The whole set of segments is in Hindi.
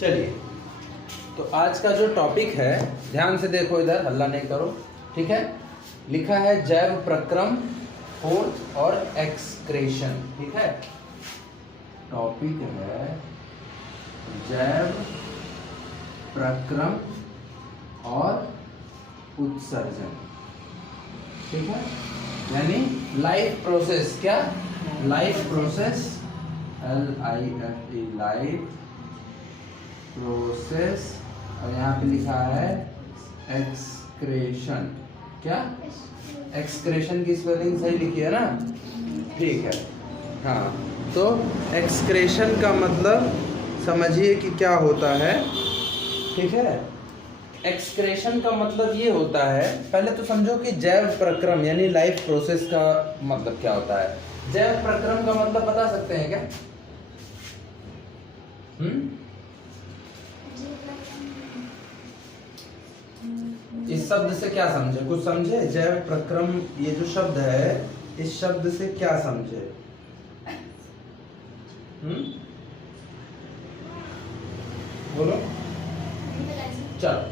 चलिए, तो आज का जो टॉपिक है, ध्यान से देखो, इधर हल्ला नहीं करो, ठीक है। लिखा है जैव प्रक्रम, फोर्थ और एक्सक्रेशन, ठीक है। टॉपिक है जैव प्रक्रम और उत्सर्जन, ठीक है। यानी लाइफ प्रोसेस, क्या life process, LIFE, life process, और यहाँ पे लिखा है एक्सक्रेशन। क्या एक्सक्रेशन की स्पेलिंग सही लिखी है ना, ठीक है। हाँ, तो एक्सक्रेशन का मतलब समझिए कि क्या होता है, ठीक है। एक्सक्रेशन का मतलब ये होता है, पहले तो समझो कि जैव प्रक्रम यानी लाइफ प्रोसेस का मतलब क्या होता है। जैव प्रक्रम का मतलब बता सकते हैं क्या? इस शब्द से क्या समझे, कुछ समझे? जैव प्रक्रम, ये जो शब्द है, इस शब्द से क्या समझे? बोलो, चलो।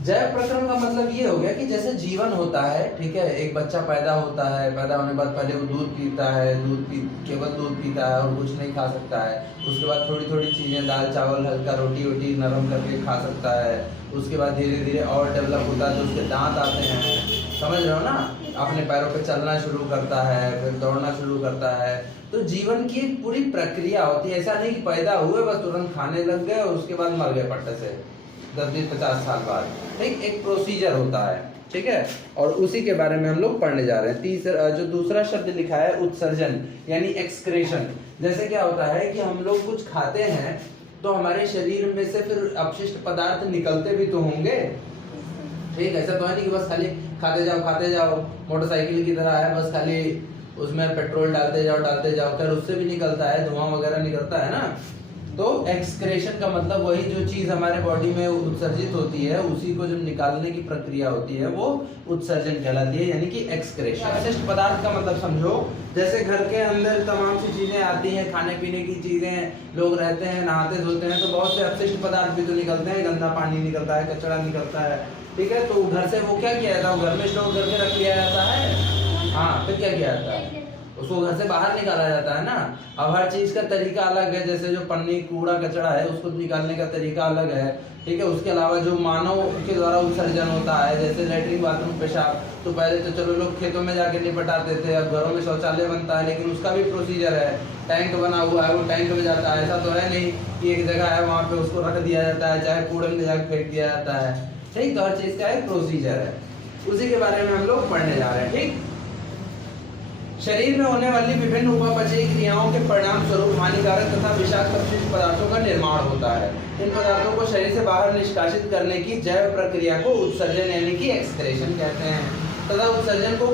जैव प्रक्रम का मतलब ये हो गया कि जैसे जीवन होता है, ठीक है। एक बच्चा पैदा होता है, पैदा होने के बाद पहले वो दूध पीता है, केवल दूध पीता है और कुछ नहीं खा सकता है। उसके बाद थोड़ी थोड़ी चीजें, दाल चावल, हल्का रोटी वोटी नरम करके खा सकता है। उसके बाद धीरे धीरे और डेवलप होता है, तो उसके दांत आते हैं, समझ रहे हो ना। अपने पैरों पे चलना शुरू करता है, फिर दौड़ना शुरू करता है। तो जीवन की एक पूरी प्रक्रिया होती है। ऐसा नहीं कि पैदा हुए बस तुरंत खाने लग गए और उसके बाद मर गए पट्टे से 10-20-50 साल बाद, ठीक। एक प्रोसीजर होता है, ठीक है। और उसी के बारे में हम लोग पढ़ने जा रहे हैं। तीसरा जो दूसरा शब्द लिखा है उत्सर्जन यानी एक्सक्रेशन। जैसे क्या होता है कि हम लोग कुछ खाते हैं तो हमारे शरीर में से फिर अपशिष्ट पदार्थ निकलते भी तो होंगे, ठीक। ऐसा तो है नहीं कि बस खाली खाते जाओ, मोटरसाइकिल की तरह है, बस खाली उसमें पेट्रोल डालते जाओ, फिर उससे भी निकलता है, धुआं वगैरह निकलता है ना। तो एक्सक्रेशन का मतलब वही जो चीज हमारे बॉडी में उत्सर्जित होती है, उसी को जब निकालने की प्रक्रिया होती है वो उत्सर्जन कहलाती है, यानी कि एक्सक्रेशन। अपशिष्ट पदार्थ का मतलब समझो, जैसे घर के अंदर तमाम सी चीजें आती हैं, खाने पीने की चीजें, लोग रहते हैं, नहाते धोते हैं, तो बहुत से अपशिष्ट पदार्थ भी तो निकलते हैं, गंदा पानी निकलता है, कचरा निकलता है, ठीक है। तो घर से वो क्या किया जाता है, घर में स्टोर करके रख लिया जाता है। हाँ, फिर क्या किया जाता है, उसको घर से बाहर निकाला जाता है ना। अब हर चीज का तरीका अलग है, जैसे जो पन्नी कूड़ा कचरा है उसको निकालने का तरीका अलग है, ठीक है। उसके अलावा जो मानव के द्वारा उत्सर्जन होता है, जैसे लेटरिन बाथरूम पेशाब, तो पहले तो चलो लोग खेतों में जाके निपटाते थे, अब घरों में शौचालय बनता है, लेकिन उसका भी प्रोसीजर है। टैंक बना हुआ है, वो टैंक में जाता है, ऐसा तो है नहीं कि एक जगह है वहाँ पे उसको रख दिया जाता है, चाहे कूड़े में जाकर फेंक दिया जाता है, ठीक। तो हर चीज का एक प्रोसीजर है, उसी के बारे में हम लोग पढ़ने जा रहे हैं, ठीक। शरीर में होने वाली विभिन्न उपापचयी क्रियाओं के परिणाम स्वरूप हानिकारक तथा विषाक्त अपशिष्ट पदार्थों का निर्माण होता है। इन पदार्थों को शरीर से बाहर निष्कासित करने की जैव प्रक्रिया को उत्सर्जन यानी कि एक्सक्रेशन कहते हैं, तथा उत्सर्जन को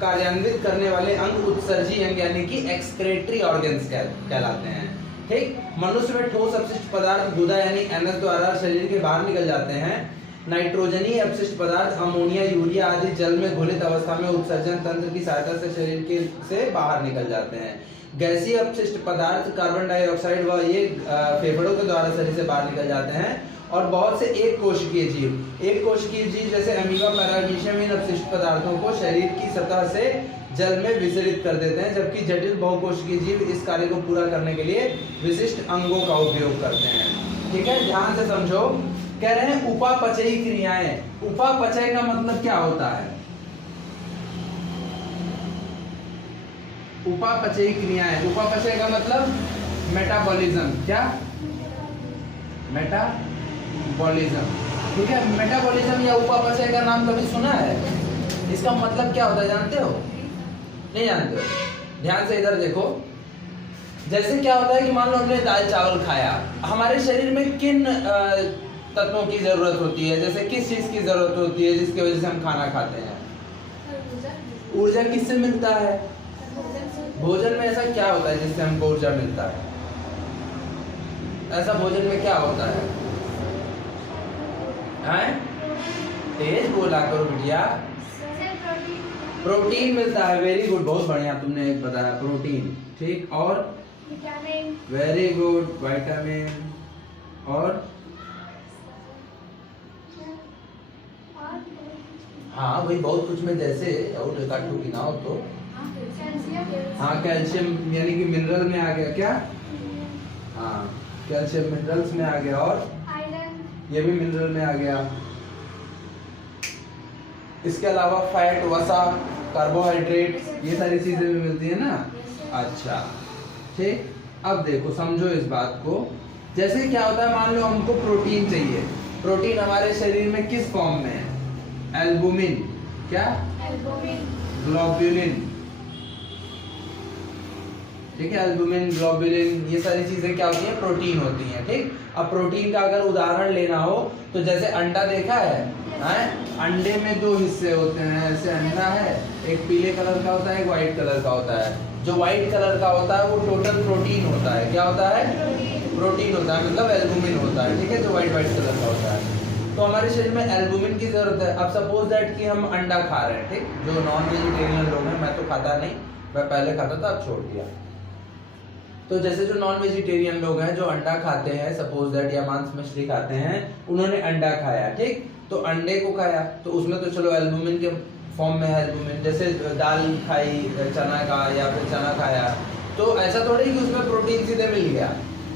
कार्यान्वित करने वाले अंग उत्सर्जी अंग यानी कि एक्सक्रेटरी ऑर्गन्स कहलाते हैं, ठीक। मनुष्य में ठोस अपशिष्ट पदार्थ गुदा यानी एनस द्वारा शरीर के बाहर निकल जाते हैं। नाइट्रोजनीय अपशिष्ट पदार्थ अमोनिया, यूरिया आदि जल में घुलित अवस्था में उत्सर्जन तंत्र की सहायता से शरीर के से बाहर निकल जाते हैं। गैसीय अपशिष्ट पदार्थ कार्बन डाइऑक्साइड व ये फेफड़ों के द्वारा शरीर से बाहर निकल जाते हैं। और बहुत से एक कोशिकीय जीव जैसे अमीबा, पैरामीशियम इन अपशिष्ट पदार्थों को शरीर की सतह से जल में विसर्जित कर देते हैं, जबकि जटिल बहुकोशिकीय जीव इस कार्य को पूरा करने के लिए विशिष्ट अंगों का उपयोग करते हैं, ठीक है। ध्यान से समझो, कह रहे हैं उपापचयी क्रियाएं। उपापचय का मतलब क्या होता है? उपापचयी क्रियाएं, उपापचय का मतलब मेटाबॉलिज्म। क्या? मेटाबॉलिज्म, ठीक है। मेटाबॉलिज्म या उपापचय का नाम कभी सुना है? इसका मतलब क्या होता है जानते हो? नहीं जानते हो? ध्यान से इधर देखो। जैसे क्या होता है कि मान लो हमने दाल चावल खाया, हमारे शरीर में किन तत्वों की जरूरत होती है, जैसे किस चीज की जरूरत होती है जिसकी वजह से हम खाना खाते हैं? ऊर्जा किससे मिलता है? भोजन में ऐसा क्या होता है जिससे हमको ऊर्जा मिलता है? ऐसा भोजन में क्या होता है? तेज बोला करो बिटिया। प्रोटीन मिलता है, वेरी गुड, बहुत बढ़िया तुमने एक बताया, प्रोटीन, ठीक। और विटामिन। Very good, vitamin. और हाँ वही बहुत कुछ में, जैसे और काटू की ना हो तो हाँ कैल्शियम यानी कि मिनरल में आ गया क्या? हाँ कैल्शियम मिनरल्स में आ गया। और आयरन, ये भी मिनरल में आ गया। इसके अलावा फैट, वसा, कार्बोहाइड्रेट, ये सारी चीजें भी मिलती है ना। अच्छा ठीक, अब देखो समझो इस बात को। जैसे क्या होता है, मान लो हमको प्रोटीन चाहिए। प्रोटीन हमारे शरीर में किस फॉर्म में है? एल्बुमिन, क्या? एल्बुमिन, ग्लोब्युलिन, ठीक है। एल्बुमिन, ग्लोब्युलिन, ये सारी चीजें क्या होती हैं? प्रोटीन होती हैं, ठीक। अब प्रोटीन का अगर उदाहरण लेना हो तो जैसे अंडा देखा है, अंडे में दो हिस्से होते हैं। ऐसे अंडा है, एक पीले कलर का होता है, एक व्हाइट कलर का होता है। जो व्हाइट कलर का होता है वो टोटल प्रोटीन होता है। क्या होता है? प्रोटीन होता है, मतलब एल्बुमिन होता है, ठीक है, जो व्हाइट कलर का होता है। तो हमारे शरीर में एल्बुमिन की जरूरत है। अब सपोज दैट कि हम अंडा खा रहे हैं, ठीक। जो नॉन वेजिटेरियन लोग हैं, मैं तो खाता नहीं, मैं पहले खाता था, अब छोड़ दिया। तो जैसे जो नॉन वेजिटेरियन लोग हैं जो अंडा खाते हैं, सपोज दैट, या मांस मछली खाते हैं, उन्होंने अंडा खाया, ठीक। तो अंडे को खाया तो उसमें तो चलो एल्बुमिन के फॉर्म में है एल्बुमिन। जैसे दाल खाई चना का, या फिर चना खाया, तो ऐसा थोड़ी कि उसमें प्रोटीन सीधे मिल गया।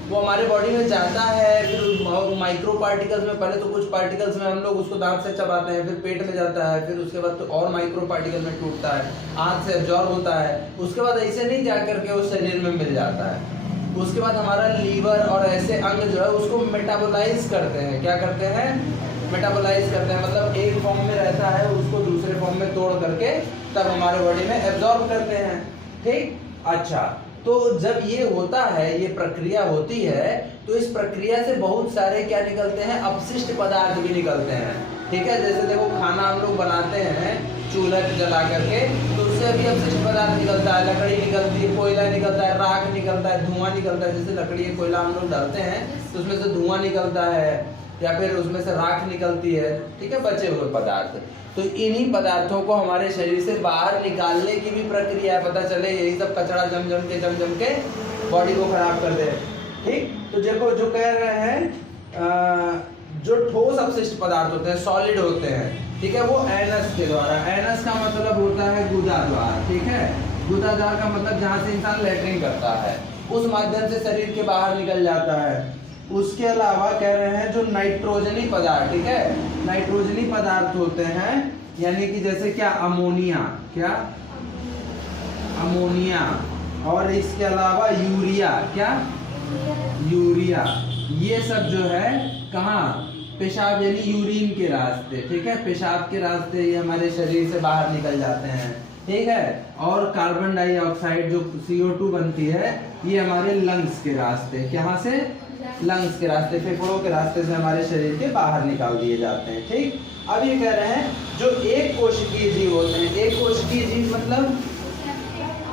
वो हमारे बॉडी में जाता है, फिर माइक्रो पार्टिकल्स में, पहले तो कुछ पार्टिकल्स में हम लोग उसको दांत से चबाते हैं, फिर पेट में जाता है, फिर उसके बाद तो और माइक्रो पार्टिकल में टूटता है, आंत से एब्जॉर्ब होता है। उसके बाद ऐसे नहीं जा करके उस शरीर में मिल जाता है। उसके बाद हमारा लीवर और ऐसे अंग जो है उसको मेटाबोलाइज करते हैं। क्या करते हैं? मेटाबोलाइज करते हैं, मतलब एक फॉर्म में रहता है, उसको दूसरे फॉर्म में तोड़ करके तब हमारे बॉडी में एब्जॉर्ब करते हैं, ठीक। अच्छा, तो जब ये होता है, ये प्रक्रिया होती है, तो इस प्रक्रिया से बहुत सारे क्या निकलते हैं? अपशिष्ट पदार्थ भी निकलते हैं, ठीक है। जैसे देखो खाना हम लोग बनाते हैं चूल्हा जला करके, तो उससे भी अपशिष्ट पदार्थ निकलता है। लकड़ी निकलती है, कोयला निकलता है, राख निकलता है, धुआं निकलता है। जैसे लकड़ी या कोयला हम लोग डालते हैं तो उसमें से धुआं निकलता है, या फिर उसमें से राख निकलती है, ठीक है, बचे हुए पदार्थ। तो इन्हीं पदार्थों को हमारे शरीर से बाहर निकालने की भी प्रक्रिया है। पता चले यही सब कचरा जम जम के बॉडी को खराब कर दे, ठीक। तो देखो जो कह रहे हैं, जो ठोस अपशिष्ट पदार्थ होते हैं, सॉलिड होते हैं, ठीक है, वो एनस के द्वारा, एनस का मतलब होता है गुदा द्वार, ठीक है। गुदा द्वार का मतलब जहाँ से इंसान लैट्रिन करता है, उस माध्यम से शरीर के बाहर निकल जाता है। उसके अलावा कह रहे हैं जो नाइट्रोजनी पदार्थ, ठीक है, नाइट्रोजनी पदार्थ होते हैं, यानी कि जैसे क्या? अमोनिया, क्या? अमोनिया। और इसके अलावा यूरिया, क्या? यूरिया। ये सब जो है कहाँ? पेशाब यानी यूरिन के रास्ते, ठीक है, पेशाब के रास्ते ये हमारे शरीर से बाहर निकल जाते हैं, ठीक है। और कार्बन डाइऑक्साइड जो CO2 बनती है, ये हमारे लंग्स के रास्ते, कहाँ से? लंग्स के रास्ते, फेफड़ों के रास्ते से हमारे शरीर के बाहर निकाल दिए जाते हैं, ठीक। अब ये कह रहे हैं जो एक कोशिकीय जीव होते हैं, एक कोशिकीय जीव मतलब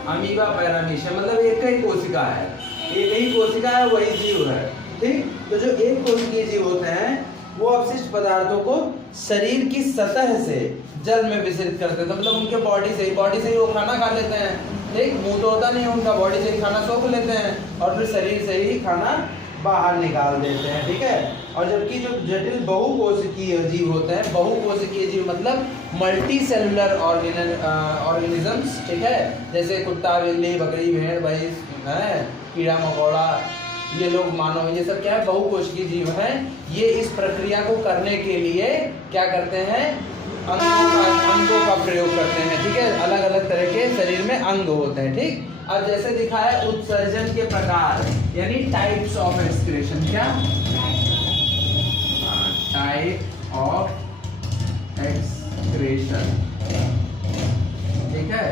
अमीबा पैरामीशिया, मतलब एक ही कोशिका है, एक ही कोशिका है, वही जीव है, ठीक। तो जो एक कोशिकीय जीव होते हैं वो अपशिष्ट पदार्थों को शरीर की सतह से जल में विसर्जित करते हैं। मतलब उनके बॉडी से ही वो खाना खा लेते हैं, ठीक। मुंह तो होता नहीं है उनका, बॉडी से ही खाना सोख लेते हैं और फिर शरीर से ही खाना बाहर निकाल देते हैं, ठीक है। और जबकि जो जटिल बहुकोशिकीय जीव होते हैं, बहुकोशिकीय जीव मतलब मल्टी सेलुलर ऑर्गेनिजम्स, ठीक है, जैसे कुत्ता, बिल्ली, बकरी, भेड़, भैंस, कीड़ा मकोड़ा, ये लोग, मानव, ये सब क्या है? बहुकोशिकीय जीव हैं। ये इस प्रक्रिया को करने के लिए क्या करते हैं? अंगों का प्रयोग करते हैं, ठीक है। अलग अलग तरह के शरीर में अंग होते हैं, ठीक। अब जैसे दिखा है उत्सर्जन के प्रकार, यानी टाइप्स ऑफ एक्सक्रीशन, क्या? टाइप ऑफ एक्सक्रीशन, ठीक है।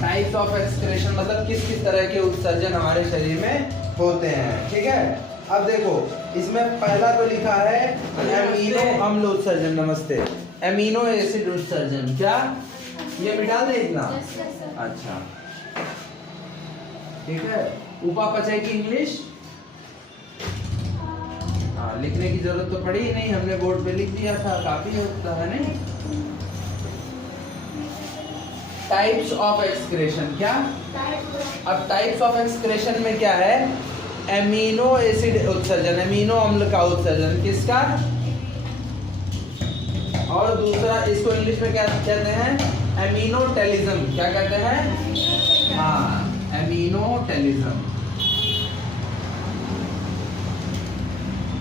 टाइप्स ऑफ एक्सक्रीशन मतलब किस किस तरह के उत्सर्जन हमारे शरीर में होते हैं, ठीक है। अब देखो इसमें पहला तो लिखा है एमिनो अम्ल उत्सर्जन, नमस्ते, एमिनो एसिड उत्सर्जन, क्या? ये मिटा दे इतना, अच्छा, ठीक है। उपापचय की इंग्लिश लिखने की जरूरत तो पड़ी ही नहीं, हमने बोर्ड पे लिख दिया था, काफी होता है नहीं। टाइप्स ऑफ एक्सक्रेशन, क्या? अब टाइप्स ऑफ एक्सक्रेशन में क्या है? एमिनो एसिड उत्सर्जन, एमिनो अम्ल का उत्सर्जन, किसका? और दूसरा इसको इंग्लिश में क्या कहते हैं? एमिनोटेलिज्म। क्या कहते हैं? हाँ, एमिनोटेलिज्म।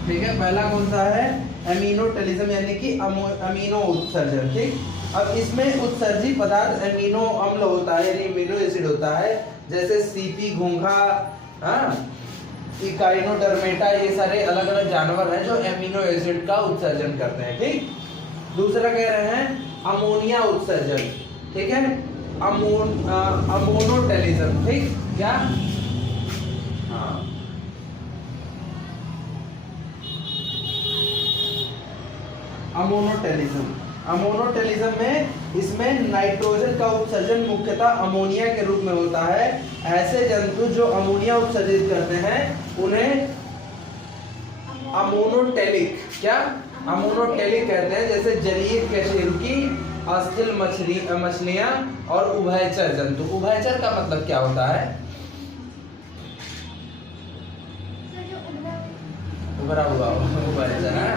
ठीक है, पहला कौन सा है? एमिनोटेलिज्म यानी कि अमीनो उत्सर्जन। ठीक, अब इसमें उत्सर्जित पदार्थ एमिनो अम्ल होता है यानी एमिनो एसिड होता है, जैसे सीपी, घोंघा, इकाइनोडर्मेटा, ये सारे अलग अलग जानवर हैं जो एमिनो एसिड का उत्सर्जन करते हैं। ठीक, दूसरा कह रहे हैं अमोनिया उत्सर्जन। ठीक है, अमोनोटेलिज्म। ठीक, क्या? हाँ, अमोनोटेलिज्म। अमोनोटेलिज्म में इसमें नाइट्रोजन का उत्सर्जन मुख्यतः अमोनिया के रूप में होता है। ऐसे जंतु जो अमोनिया उत्सर्जित करते हैं उन्हें अमोनोटेलिक, क्या? अमोनोटेलिक कहते हैं, जैसे जलीय कशेरुकी, अस्थिल मछलियां और उभयचर जंतु। उभयचर का मतलब क्या होता है? उभरा हुआ उभयचर है,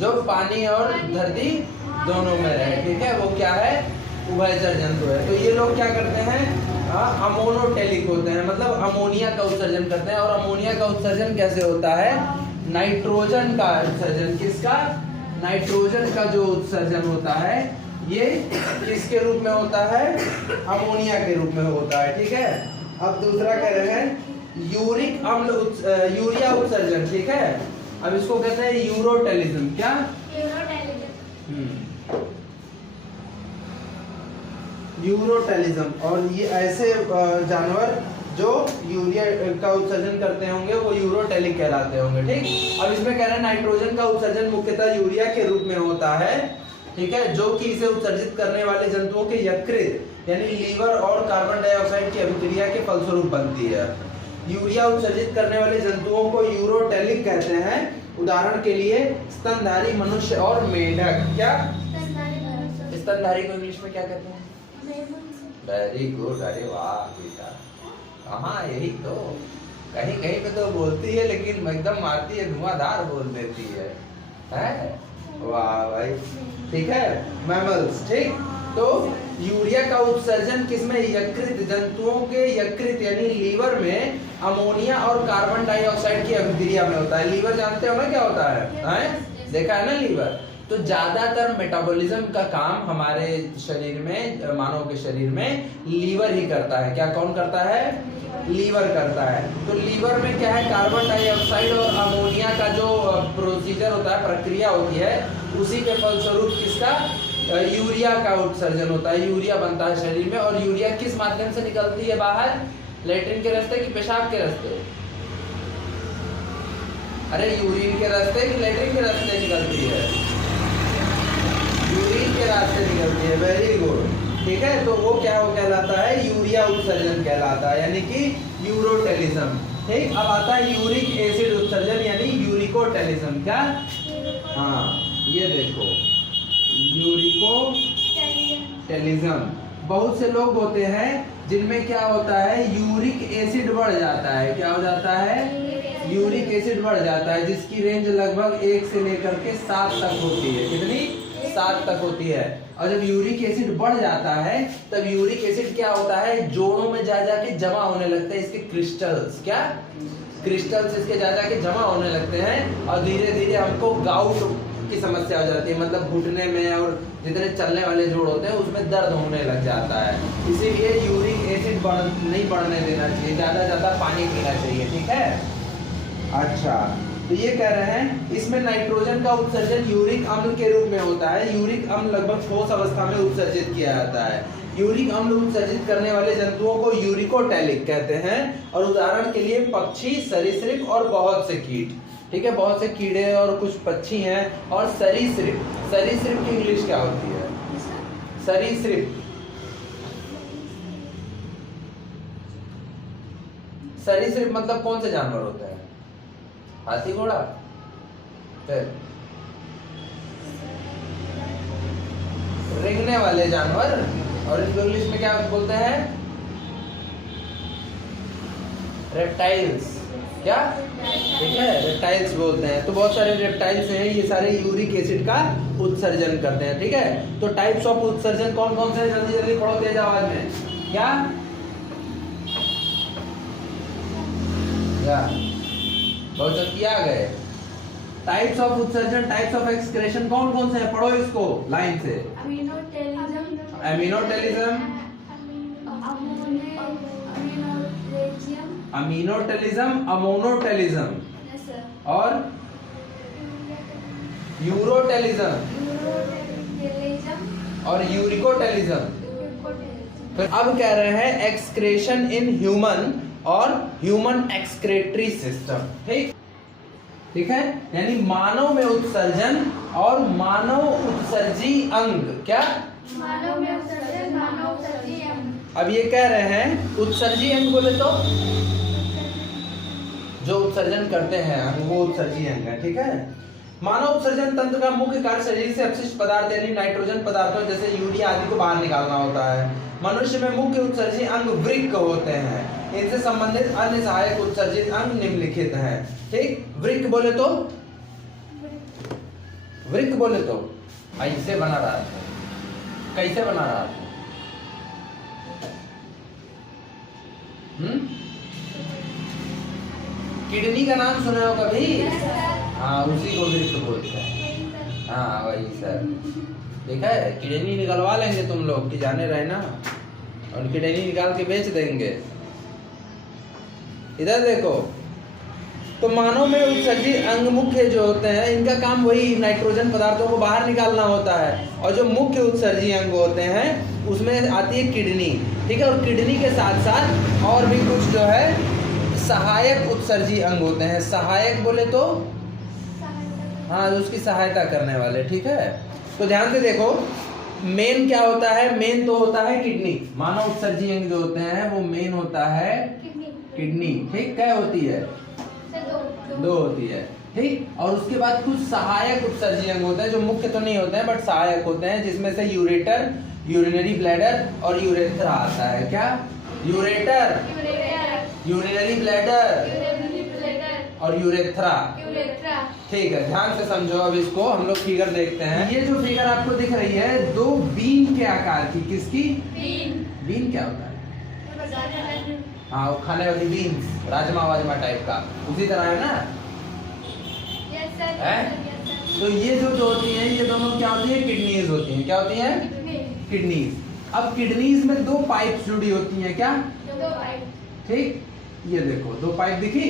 जो पानी और धरती दोनों में रहे। ठीक है, वो क्या है? उभयचर जंतु है। तो ये लोग क्या करते हैं? अमोनोटेलिक होते हैं, मतलब अमोनिया का उत्सर्जन करते हैं। और अमोनिया का उत्सर्जन कैसे होता है? नाइट्रोजन का उत्सर्जन, किसका? नाइट्रोजन का जो उत्सर्जन होता है ये किसके रूप में होता है? अमोनिया के रूप में होता है। ठीक है, अब दूसरा कह रहे हैं यूरिक अम्ल यूरिया उत्सर्जन। ठीक है, अब इसको कहते हैं यूरोटेलिज्म। क्या? यूरोटेलिज्म। और ये ऐसे जानवर जो यूरिया का उत्सर्जन करते होंगे वो यूरोटेलिक कहलाते होंगे। ठीक, अब इसमें कह रहे हैं नाइट्रोजन का उत्सर्जन मुख्यतः यूरिया के रूप में होता है। ठीक है, जो कि इसे उत्सर्जित करने वाले जंतुओं के यकृत यानी लीवर और कार्बन डाइऑक्साइड की अभिक्रिया के फलस्वरूप बनती है। यूरिया उत्सर्जित करने वाले जंतुओं को यूरोटेलिक कहते हैं। उदाहरण के लिए स्तनधारी मनुष्य और मेंढक। क्या? स्तनधारी को इंग्लिश में क्या कहते हैं? वेरी गुड, अरे वाह बेटा। हाँ, यही तो कहीं कहीं पे तो बोलती है लेकिन एकदम मारती है, धुआंधार बोल देती है, हैं? वाह भाई। ठीक है, मैमल्स। ठीक, तो यूरिया का उत्सर्जन किसमें? यकृत, जंतुओं के यकृत यानी लीवर में अमोनिया और कार्बन डाइऑक्साइड की अभिक्रिया में होता है। लीवर जानते हो ना क्या होता है? हैं? देखा है ना लीवर? तो ज्यादातर मेटाबॉलिज्म का काम हमारे शरीर में, मानव के शरीर में लीवर ही करता है। क्या कौन करता है? लीवर करता है। तो लीवर में क्या है? कार्बन डाइऑक्साइड और अमोनिया का जो प्रोसीजर होता है, प्रक्रिया होती है, उसी के फलस्वरूप किसका? यूरिया का उत्सर्जन होता है। यूरिया बनता है शरीर में। और यूरिया किस माध्यम से निकलती है बाहर? लेट्रिन के रास्ते कि पेशाब के रास्ते? अरे यूरिन के रास्ते कि लेट्रिन के रास्ते निकलती है? यूरिन के रास्ते निकलती है। Very good. ठीक है, तो वो क्या हो कहलाता है? यूरिया उत्सर्जन कहलाता है, यानी कि यूरोटेलिज्म। ठीक, अब आता है यूरिक एसिड उत्सर्जन यानी यूरिकोटेलिज्म। क्या? हाँ, ये देखो यूरिकोटेलिज्म। बहुत से लोग होते हैं जिनमें क्या होता है? यूरिक एसिड बढ़ जाता है। क्या हो जाता है? यूरिक एसिड बढ़ जाता है, जिसकी रेंज लगभग 1 से लेकर के 7 तक होती है। कितनी? 7 तक होती है। और जब यूरिक एसिड बढ़ जाता है तब यूरिक एसिड क्या होता है? जोड़ों में जा जाके जमा होने लगते हैं इसके क्रिस्टल्स। क्या? क्रिस्टल्स इसके जा जाके जमा होने लगते हैं और धीरे धीरे हमको गाउट की समस्या हो जाती है, मतलब घुटने में और जितने चलने वाले जोड़ होते हैं उसमें दर्द होने लग जाता है। इसीलिए यूरिक एसिड नहीं बढ़ने देना चाहिए, ज्यादा पानी पीना चाहिए। ठीक है, अच्छा, तो ये कह रहे हैं इसमें नाइट्रोजन का उत्सर्जन यूरिक अम्ल के रूप में होता है। यूरिक अम्ल लगभग ठोस अवस्था में उत्सर्जित किया जाता है। यूरिक अम्ल उत्सर्जित करने वाले जंतुओं को यूरिकोटेलिक कहते हैं। और उदाहरण के लिए पक्षी, सरीसृप और बहुत से कीट। ठीक है, बहुत से कीड़े और कुछ पक्षी हैं। और सरीसृप, सरीसृप की इंग्लिश क्या होती है? सरीसृप, सरीसृप मतलब कौन से जानवर होते हैं? हाथी, घोड़ा, रेंगने वाले जानवर, और इनको इंग्लिश में क्या बोलते हैं? रेप्टाइल्स। क्या? ठीक है, रेप्टाइल्स बोलते हैं। तो बहुत सारे रेप्टाइल्स हैं, ये सारे यूरिक एसिड का उत्सर्जन करते हैं। ठीक है, तो टाइप्स ऑफ उत्सर्जन कौन कौन से हैं? जल्दी जल्दी पढ़ो तेज आवाज में। क्या बहुत जल्दी आ गए। टाइप्स ऑफ उत्सर्जन, टाइप्स ऑफ एक्सक्रेशन कौन कौन से हैं? पढ़ो इसको लाइन से। अमीनोटेलिज्म, अमीनोटेलिज्म, अमोनोटेलिज्म और यूरोटेलिज्म और यूरिकोटेलिज्म। फिर अब कह रहे हैं एक्सक्रेशन इन ह्यूमन और ह्यूमन एक्सक्रेटरी सिस्टम। ठीक है, यानी मानव में उत्सर्जन और मानव उत्सर्जी अंग। क्या? मानव में उत्सर्जन, मानव उत्सर्जी अंग। अब ये कह रहे हैं उत्सर्जी अंग बोले तो जो उत्सर्जन करते हैं अंग, वो उत्सर्जी अंग है। ठीक है, मानव उत्सर्जन तंत्र का मुख्य कार्य शरीर से अपशिष्ट पदार्थ यानी नाइट्रोजन पदार्थों जैसे यूरिया आदि को बाहर निकालना होता है। मनुष्य में मुख्य उत्सर्जी अंग वृक्क होते हैं। इनसे संबंधित अन्य सहायक उत्सर्जित अंग निम्नलिखित हैं। ठीक, वृक्क बोले तो ऐसे बना रहा था। कैसे बना रहा था? किडनी का नाम सुने हो कभी? हाँ, उसी को वृक्क बोलते हैं। हाँ वही सर, देखा है, किडनी निकलवा लेंगे तुम लोग कि जाने रहे ना, और किडनी निकाल के बेच देंगे। इधर देखो, तो मानव में उत्सर्जी अंग मुख्य जो होते हैं, इनका काम वही नाइट्रोजन पदार्थों को बाहर निकालना होता है। और जो मुख्य उत्सर्जी अंग होते हैं उसमें आती है किडनी। ठीक है, और किडनी के साथ साथ और भी कुछ जो है सहायक उत्सर्जी अंग होते हैं। सहायक बोले तो हाँ, जो उसकी सहायता करने वाले। ठीक है, तो ध्यान से देखो, मेन क्या होता है? मेन तो होता है किडनी। मानव उत्सर्जी अंग जो होते हैं वो मेन होता है किडनी। ठीक, क्या होती है? दो होती है। ठीक, और उसके बाद कुछ सहायक उत्सर्जी अंग होते हैं जो मुख्य तो नहीं होते हैं बट सहायक होते हैं, जिसमें से यूरेटर, यूरिनरी ब्लैडर और यूरेथ्रा आता है। क्या? यूरेटर, यूरिनरी ब्लैडर और यूरेथ्रा। ठीक है, ध्यान से समझो। अब इसको हम लोग फिगर देखते हैं। ये जो फिगर आपको दिख रही है, दो बीन के आकार की। किसकी? बीन क्या होता है? हाँ, वो खाने वाली बीन्स, राजमा वाजमा टाइप का, उसी तरह है ना? है? तो ये जो होती है, ये दोनों क्या होती है? किडनीज होती हैं। क्या होती हैं? किडनीज। अब किडनीज में दो पाइप जुड़ी होती हैं। क्या? ठीक, ये देखो दो पाइप दिखी,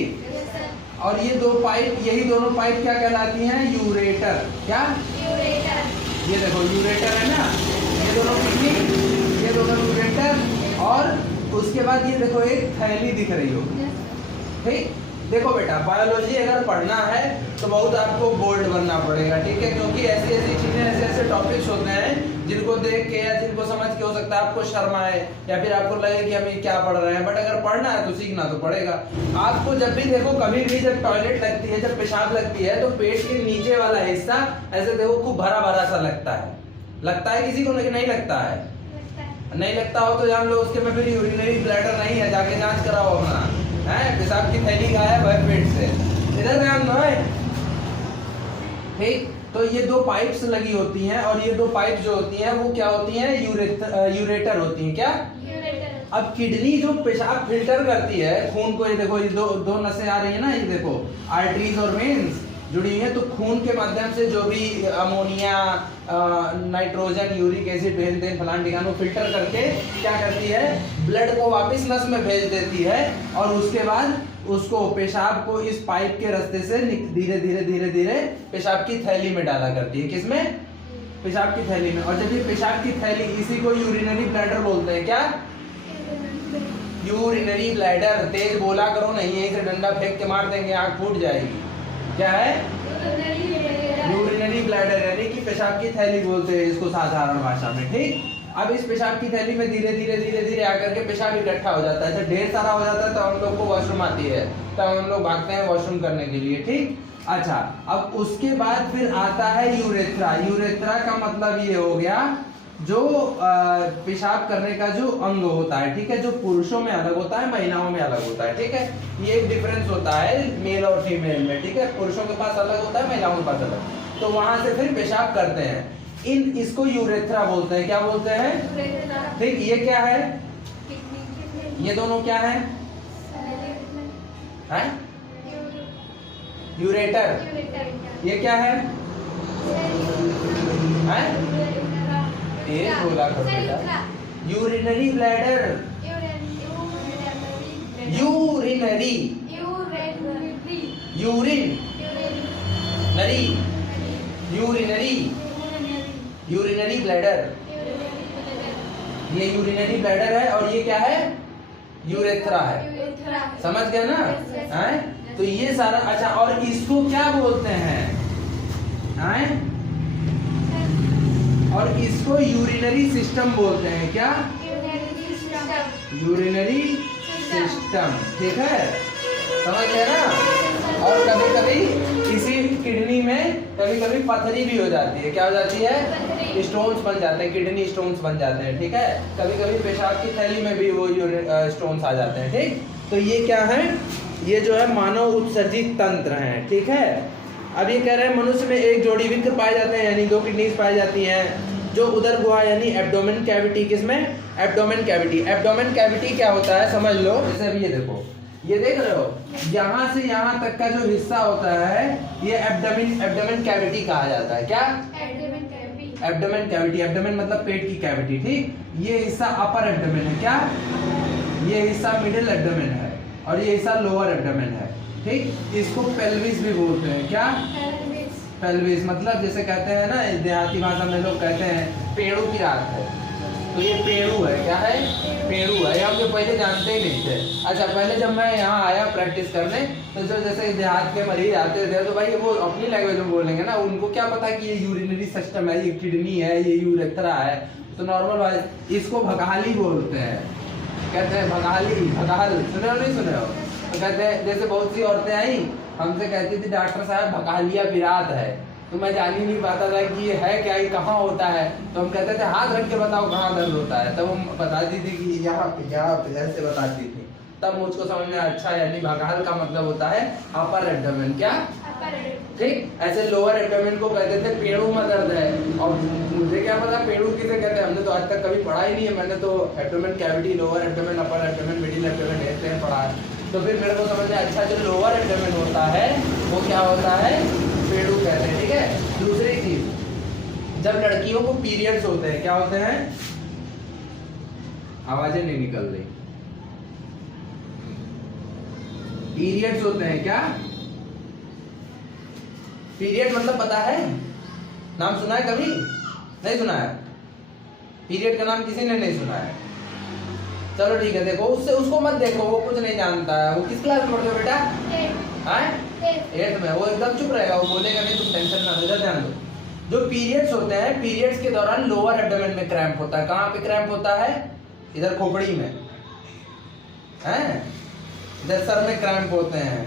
और ये दो पाइप, यही दोनों पाइप क्या कहलाती हैं? यूरेटर। क्या? ये देखो यूरेटर है ना, ये दोनों किडनी, ये दोनों यूरेटर। और उसके बाद ये देखो एक थैली दिख रही हो। ठीक, देखो बेटा, बायोलॉजी अगर पढ़ना है तो बहुत आपको बोल्ड बनना पड़ेगा। ठीक है, क्योंकि ऐसी ऐसी चीजें, ऐसे ऐसे टॉपिक्स होते हैं जिनको देख के या जिनको समझ के हो सकता है आपको शर्म आए या फिर आपको लगे कि हम ये क्या पढ़ रहे हैं, बट अगर पढ़ना है तो सीखना तो पड़ेगा। आपको जब भी देखो, कभी भी जब टॉयलेट लगती है, जब पेशाब लगती है, तो पेट के नीचे वाला हिस्सा ऐसे देखो खूब भरा भरा सा लगता है। लगता है किसी को? नहीं लगता है। नहीं लगता हो तो जान लो उसके में फिर यूरिनरी ब्लैडर नहीं है, जाके जांच कराओ अपना। है, पेशाब की थैली गायब है पेट से, इधर ध्यान दो। ठीक, तो ये दो पाइप्स लगी होती हैं, और ये दो पाइप जो होती हैं वो क्या होती हैं? यूरेटर होती हैं। क्या? अब किडनी जो पेशाब फिल्टर करती है खून को, ये देखो, ये दो नसें आ रही है ना, ये देखो आर्टरीज और वेन्स जुड़ी है, तो खून के माध्यम से जो भी अमोनिया, नाइट्रोजन, यूरिक एसिड, भेजते फलान ढिकान, फिल्टर करके क्या करती है? ब्लड को वापस नस में भेज देती है, और उसके बाद उसको पेशाब को इस पाइप के रास्ते से धीरे धीरे धीरे धीरे पेशाब की थैली में डाला करती है। किसमें? पेशाब की थैली में। और जब ये पेशाब की थैली, इसी को यूरिनरी ब्लैडर बोलते हैं। क्या? Urinary bladder. तेज बोला करो, नहीं है इसे डंडा फेंक के मार देंगे, आंख फूट जाएगी। क्या है? यूरिनरी ब्लैडर, यानी कि पेशाब की थैली बोलते हैं इसको साधारण भाषा में। ठीक, अब इस पेशाब की थैली में धीरे धीरे धीरे धीरे आकर के पेशाब इकट्ठा हो जाता है। जब ढेर सारा हो जाता है तो हम लोग को वॉशरूम आती है, तब हम लोग भागते हैं वॉशरूम करने के लिए। ठीक, अच्छा, अब उसके बाद फिर आता है यूरेथ्रा। यूरेथ्रा का मतलब ये हो गया जो पेशाब करने का जो अंग होता है, ठीक है, जो पुरुषों में अलग होता है, महिलाओं में अलग होता है, ठीक है, ये एक डिफरेंस होता है मेल और फीमेल में, ठीक है, पुरुषों के पास अलग होता है, महिलाओं के पास अलग, तो वहां से फिर पेशाब करते हैं। इसको यूरेथ्रा बोलते हैं। क्या बोलते हैं? ठीक, ये क्या है? ये दोनों क्या है? यूरेटर। ये क्या है? तेज बोला करो बेटा। Urinary bladder. यूरिनरी यूरिन नरी यूरिनरी यूरिनरी ब्लैडर। ये यूरिनरी ब्लैडर है और ये क्या है? यूरेथ्रा है। समझ गए ना? हैं? तो ये सारा अच्छा। और इसको क्या बोलते हैं? हैं? और इसको यूरिनरी सिस्टम बोलते हैं। क्या? Urinary system. ठीक है, समझ गए ना? और कभी कभी इसी किडनी में कभी कभी पथरी भी हो जाती है। क्या हो जाती है? स्टोन्स बन जाते हैं, किडनी स्टोन्स बन जाते हैं। ठीक है, कभी कभी पेशाब की थैली में भी वो स्टोन्स आ जाते हैं। ठीक, तो ये क्या है? ये जो है मानव उत्सर्जित तंत्र हैं। ठीक है, अब ये कह रहे हैं मनुष्य में एक जोड़ी विक्र पाए जाते हैं, यानी 2 किडनीज पाई जाती हैं जो उदर गुहा यानी एब्डोमेन कैविटी। किसमें? Abdomen cavity. एब्डोमेन कैविटी क्या होता है समझ लो। जैसे अभी ये देखो, ये देख रहे हो, यहाँ से यहाँ तक का जो हिस्सा होता है ये एब्डोमेन कैविटी कहा जाता है। क्या? Abdomen cavity. एब्डोमेन मतलब पेट की कैविटी। ठीक, ये हिस्सा अपर एब्डोमेन है। क्या? ये हिस्सा मिडिल एब्डोमेन है और ये हिस्सा लोअर एब्डोमेन है। ठीक, इसको पेल्विस भी बोलते हैं। क्या? पेल्विस मतलब जैसे कहते हैं ना देहाती भाषा में लोग कहते हैं पेड़ू की रात है, तो ये पेड़ू है। क्या है? पेड़ू है। हम जो पहले जानते ही नहीं थे। अच्छा, पहले जब मैं यहाँ आया प्रैक्टिस करने तो जो जैसे देहात के मरीज आते थे तो भाई वो अपनी लैंग्वेज में बोलेंगे ना, उनको क्या पता कि ये यूरिनरी सिस्टम है, ये किडनी है, ये यूरेथ्रा है। तो नॉर्मल बात, इसको भगाली बोलते हैं। कहते हैं भगाली, भगाल। सुने हो नहीं सुने हो? तो कहते हैं जैसे बहुत सी औरतें आई हमसे कहती थी डॉक्टर साहब भगालिया विराट है, तो मैं जान ही नहीं पाता था कि ये है क्या, ये कहाँ होता है। तो हम कहते थे हाथ रख के बताओ कहाँ दर्द होता है, तब हम बताती थी कि यहाँ पे ऐसे बताती थी। तब मुझको समझ में अच्छा, यानी भगाल का मतलब होता है अपर एब्डोमेन। क्या? ठीक, ऐसे लोअर एब्डोमेन को कहते थे पेड़ू में दर्द है। और मुझे क्या पता पेड़ू किसे कहते हैं, हमने तो आज तक कभी पढ़ा ही नहीं है। मैंने तो abdomen cavity, lower abdomen, upper abdomen, middle abdomen ऐसे हैं पढ़ा है। तो फिर मेरे को समझ में अच्छा जो लोअर एब्डोमेन होता है वो क्या होता है? पेड़ू कहते हैं। ठीक है, दूसरी चीज, जब लड़कियों को पीरियड्स होते हैं क्या होते हैं? आवाजें नहीं निकल रही। पीरियड्स होते हैं। क्या? पीरियड मतलब पता है? नाम सुना है कभी? नहीं सुना है? पीरियड का नाम किसी ने नहीं सुना है? चलो ठीक है, देखो उससे उसको मत देखो, वो कुछ नहीं जानता है। वो किस क्लास में पढ़ते हो बेटा? 8th में। वो एकदम चुप रहेगा, वो बोलेगा नहीं, तुम टेंशन ना लो, ध्यान दो। जो पीरियड्स होते हैं, पीरियड्स के दौरान लोअर एब्डोमेन में क्रैम्प होता है। कहाँ पे क्रैम्प होता है? इधर खोपड़ी में है, इधर सर में क्रैम्प होते हैं।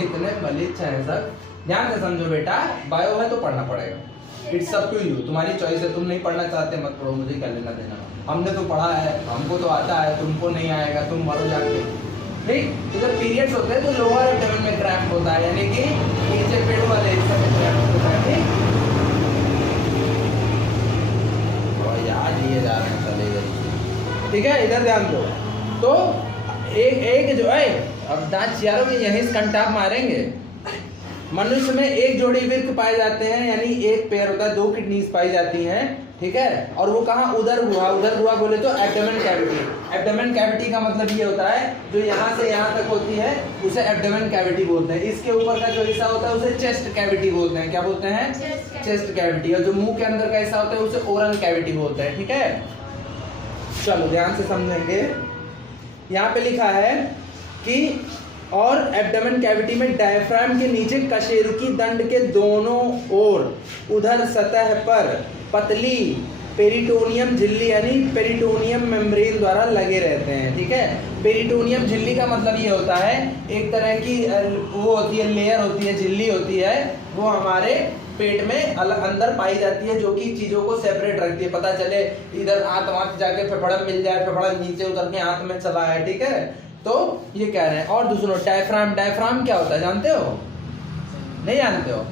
इतने बलिच्छ हैं सब, ध्यान से समझो बेटा। बायो है तो पढ़ना पड़ेगा, इट्स अप टू यू, तुम्हारी चॉइस है। तुम नहीं पढ़ना चाहते मत पढ़ो, मुझे क्या लेना देना। हमने तो पढ़ा है, हमको तो आता है, तुमको नहीं आएगा, तुम मरो जाके। ठीक, तो जब पीरियड्स होते हैं तो लोअर एब्डोमेन में क्रैम्प होता है, यानी कि नीचे पेट वाले हिस्से में क्रैम्प होता है। ठीक, और याद लिए जा रहे हैं चले। ठीक है, इधर ध्यान दो। तो एक जो है, अब दांत यारों में यहीं कंटाप मारेंगे। मनुष्य में एक जोड़ी वृक्क पाए जाते हैं, यानी एक पेयर होता है, 2 किडनीज पाई जाती हैं। ठीक है, और वो कहाँ? उदर गुहा। उदर गुहा बोले तो एब्डोमेन कैविटी। एब्डोमेन कैविटी का मतलब ये होता है जो यहाँ से यहाँ तक होती है उसे एब्डोमेन कैविटी बोलते हैं। इसके ऊपर का जो हिस्सा होता है उसे चेस्ट कैविटी बोलते हैं। क्या बोलते हैं? Chest cavity. और जो मुंह के अंदर का हिस्सा होता है उसे ओरल कैविटी बोलते हैं। ठीक है, चलो ध्यान से समझेंगे। यहाँ पे लिखा है कि और एब्डोमेन कैविटी में डायफ्राम के नीचे कशेरुकी दंड के दोनों ओर उधर सतह पर पतली पेरिटोनियम झिल्ली यानी पेरिटोनियम मेम्ब्रेन द्वारा लगे रहते हैं। ठीक है, पेरिटोनियम झिल्ली का मतलब ये होता है एक तरह की वो होती है, लेयर होती है, झिल्ली होती है, वो हमारे पेट में अंदर पाई जाती है, जो कि चीजों को सेपरेट रखती है। पता चले इधर आंत वांत जाके फेफड़म मिल जाए, फेफड़ा नीचे उतर के आंत में चला है, ठीक है। तो ये कह रहे हैं। और दूसरों डायफ्राम, डायफ्राम क्या होता है जानते हो? नहीं जानते हो?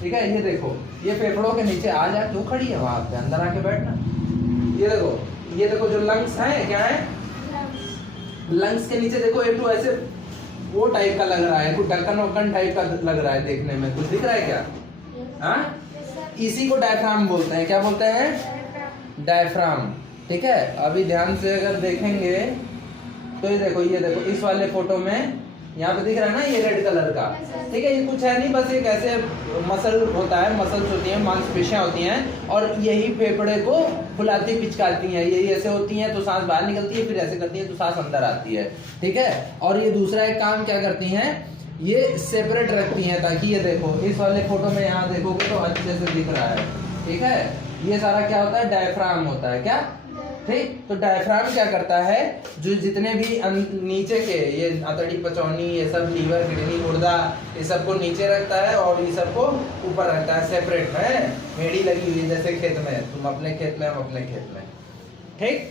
ठीक है, ये देखो, ये फेफड़ों के नीचे आ जा, क्यों खड़ी है वहां पे, अंदर आके बैठना। ये देखो जो लंग्स है, क्या है, लंग्स के नीचे देखो एक तो ऐसे वो टाइप का लग रहा है, कुछ ढक्कन वक्कन टाइप का लग रहा है देखने में, कुछ दिख रहा है क्या? हाँ, इसी को डायफ्राम बोलते हैं। क्या बोलते हैं? डायफ्राम, ठीक है। अभी ध्यान से अगर देखेंगे तो ये देखो इस वाले फोटो में यहाँ पे दिख रहा है ना, ये रेड कलर का, ठीक है। ये कुछ है नहीं, बस एक ऐसे मसल होता है, मसल्स होती हैं, मांसपेशियां होती हैं, और यही फेफड़े को फुलाती पिचकाती हैं। यही ऐसे होती हैं तो सांस बाहर निकलती है, फिर ऐसे करती है तो सांस अंदर आती है, ठीक है। और ये दूसरा एक काम क्या करती हैं, ये सेपरेट रखती हैं, ताकि ये देखो इस वाले फोटो में यहाँ देखोगे तो अच्छे से दिख रहा है, ठीक है। ये सारा क्या होता है? डायफ्राम होता है, क्या, ठीक। तो डायफ्राम क्या करता है, जो जितने भी नीचे के ये अतड़ी पचौनी, ये सब लीवर, किडनी, गुर्दा, ये सब को नीचे रखता है और ये सब को ऊपर रखता है, सेपरेट है। मेड़ी लगी हुई है जैसे खेत में, तुम अपने खेत में, हम अपने खेत में, ठीक,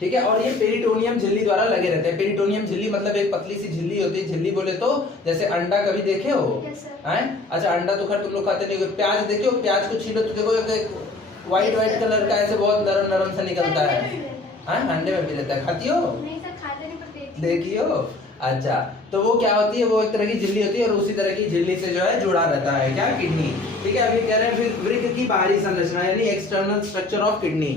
ठीक है। और ये पेरिटोनियम झिल्ली द्वारा लगे रहते हैं। पेरिटोनियम झिल्ली मतलब एक पतली सी झिल्ली होती है। झिल्ली बोले तो जैसे अंडा कभी देखे हो? हैं? अच्छा, अंडा तो खैर तुम लोग खाते नहीं हो। प्याज देखे हो? प्याज को छीलो तो देखो व्हाइट कलर का ऐसे बहुत नरम नरम सा निकलता है। हाँ, अंडे में भी रहता है, खाती हो? नहीं सर, खाते नहीं पर देखी हो? अच्छा, तो वो क्या होती है, वो एक तरह की झिल्ली होती है, और उसी तरह की झिल्ली से जो है जुड़ा रहता है, क्या, किडनी, ठीक है। अभी कह रहे हैं फिर वृक्क की बाहरी संरचना यानी external structure of kidney.